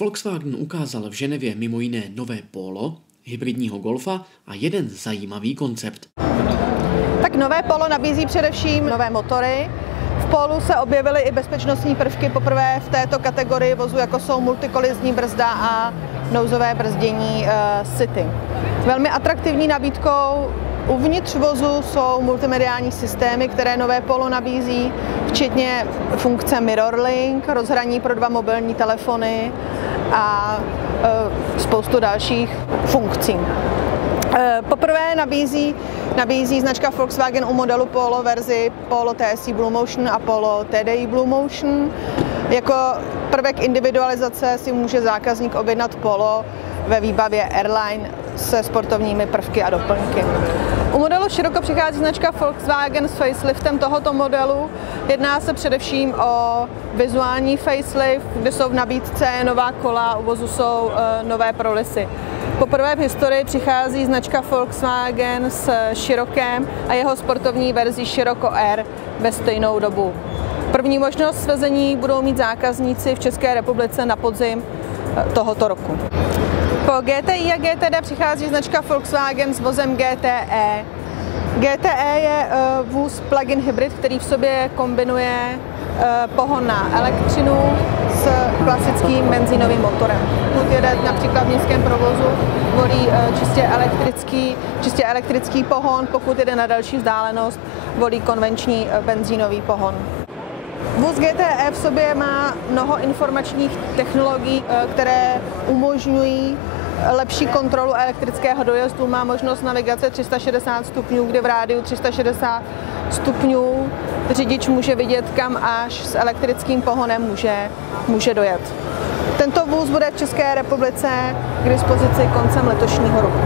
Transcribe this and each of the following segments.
Volkswagen ukázal v Ženevě mimo jiné nové Polo, hybridního Golfa a jeden zajímavý koncept. Tak nové Polo nabízí především nové motory. V Polu se objevily i bezpečnostní prvky poprvé v této kategorii vozu, jako jsou multikolizní brzda a nouzové brzdění City. Velmi atraktivní nabídkou uvnitř vozu jsou multimediální systémy, které nové Polo nabízí, včetně funkce MirrorLink, rozhraní pro 2 mobilní telefony a spoustu dalších funkcí. Poprvé nabízí značka Volkswagen u modelu Polo verzi Polo TSI Blue Motion a Polo TDI Blue Motion. Jako prvek individualizace si může zákazník objednat Polo ve výbavě Airline se sportovními prvky a doplňky. U modelu široko přichází značka Volkswagen s faceliftem tohoto modelu. Jedná se především o vizuální facelift, kde jsou v nabídce nová kola, u vozu jsou nové prolisy. Poprvé v historii přichází značka Volkswagen s Chirokem a jeho sportovní verzí Scirocco R ve stejnou dobu. První možnost svezení budou mít zákazníci v České republice na podzim tohoto roku. Po GTI a GTD přichází značka Volkswagen s vozem GTE. GTE je vůz plug-in hybrid, který v sobě kombinuje pohon na elektřinu s klasickým benzínovým motorem. Pokud jede například v městském provozu, volí čistě elektrický pohon, pokud jede na další vzdálenost, volí konvenční benzínový pohon. Vůz GTE v sobě má mnoho informačních technologií, které umožňují lepší kontrolu elektrického dojezdu, má možnost navigace 360 stupňů, kde v rádiu 360 stupňů řidič může vidět, kam až s elektrickým pohonem může dojet. Tento vůz bude v České republice k dispozici koncem letošního roku.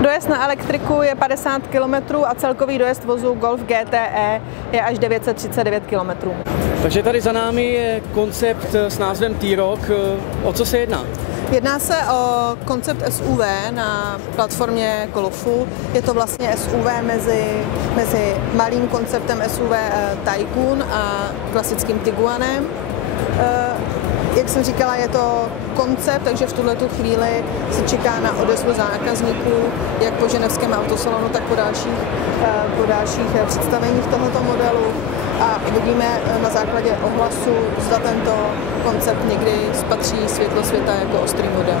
Dojezd na elektriku je 50 km a celkový dojezd vozu Golf GTE je až 939 km. Takže tady za námi je koncept s názvem T-Roc. O co se jedná? Jedná se o koncept SUV na platformě Golfu. Je to vlastně SUV mezi malým konceptem SUV Taycan a klasickým Tiguanem. Jak jsem říkala, je to koncept, takže v tuhletu chvíli se čeká na odezvu zákazníků, jak po ženevském autosalonu, tak po dalších představeních tohoto modelu. A uvidíme na základě ohlasu, zda tento koncept někdy spatří světlo světa jako ostrý model.